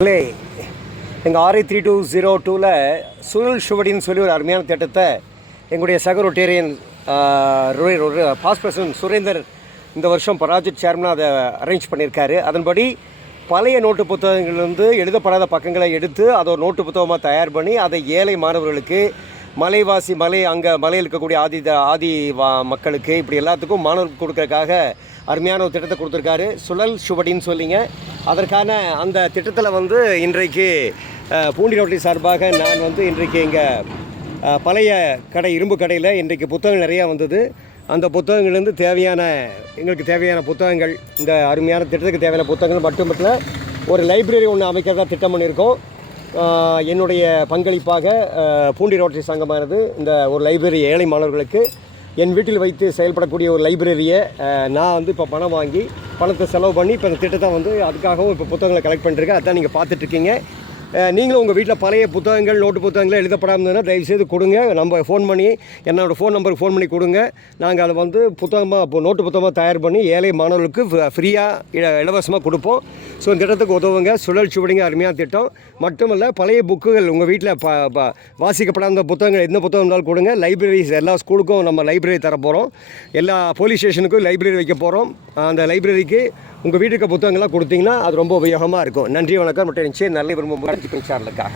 எங்கள் RA3202ல் சுழல் சுவடின்னு சொல்லி ஒரு அருமையான திட்டத்தை எங்களுடைய சக ரொட்டேரியன் பாஸ்ட் பிரசிடென்ட் சுரேந்தர் இந்த வருஷம் ப்ராஜெக்ட் சேர்மனாக அதை அரேஞ்ச் பண்ணியிருக்காரு. அதன்படி பழைய நோட்டு புத்தகங்கள்லேருந்து எழுதப்படாத பக்கங்களை எடுத்து அதை ஒரு நோட்டு புத்தகமாக தயார் பண்ணி அதை ஏழை மாணவர்களுக்கு, மலைவாசி மலையில் இருக்கக்கூடிய ஆதி மக்களுக்கு, இப்படி எல்லாத்துக்கும் மாணவர்களுக்கு கொடுக்கறதுக்காக அருமையான ஒரு திட்டத்தை கொடுத்துருக்காரு. சுழல் சுவடின்னு சொல்லிங்க. அதற்கான அந்த திட்டத்தில் இன்றைக்கு பூண்டி ரோட்டரி சார்பாக நான் இன்றைக்கு எங்கள் பழைய இரும்பு கடையில் இன்றைக்கு புத்தகங்கள் நிறையா வந்தது. அந்த புத்தகங்கள்லேருந்து எங்களுக்கு தேவையான புத்தகங்கள், இந்த அருமையான திட்டத்துக்கு தேவையான புத்தகங்கள் மட்டுமல்ல, ஒரு லைப்ரரி ஒன்று அமைக்கிறதா திட்டம் பண்ணியிருக்கோம். என்னுடைய பங்களிப்பாக பூண்டி ரோட்டரி சங்கமானது இந்த ஒரு லைப்ரரி ஏழை மாணவர்களுக்கு என் வீட்டில் வைத்து செயல்படக்கூடிய ஒரு லைப்ரரியை நான் இப்போ பணம் வாங்கி பணத்தை செலவு பண்ணி இப்போ இந்த திட்டத்தை அதுக்காகவும் இப்போ புத்தகங்களை கலெக்ட் பண்ணிருக்கேன். அதான் நீங்கள் பார்த்துட்ருக்கீங்க. நீங்களும் உங்கள் வீட்டில் பழைய புத்தகங்கள், நோட்டு புத்தகங்கள் எழுதப்படாமல் இருந்ததுன்னா தயவுசெய்து கொடுங்க. நம்ம ஃபோன் பண்ணி என்னோடய ஃபோன் நம்பருக்கு ஃபோன் பண்ணி கொடுங்க. நாங்கள் அதை நோட்டு புத்தகமாக தயார் பண்ணி ஏழை மாணவர்களுக்கு ஃப்ரீயாக இலவசமாக கொடுப்போம். ஸோ இந்த திட்டத்துக்கு உதவுங்க. சுழல் சுவடிங்க அருமையான திட்டம். மட்டுமல்ல, பழைய புக்குகள் உங்கள் வீட்டில் வாசிக்கப்படாத புத்தகங்கள் எந்த புத்தகம் இருந்தாலும் கொடுங்க. லைப்ரரிஸ் எல்லா ஸ்கூலுக்கும் நம்ம லைப்ரரி தர போகிறோம். எல்லா போலீஸ் ஸ்டேஷனுக்கும் லைப்ரரி வைக்க போகிறோம். அந்த லைப்ரரிக்கு உங்கள் வீட்டுக்கு புத்தகங்கள்லாம் கொடுத்தீங்கன்னா அது ரொம்ப உபயோகமாக இருக்கும். நன்றி, வணக்கம். மற்றும் நிச்சயம் நல்ல விரும்பும் சார்லுக்காக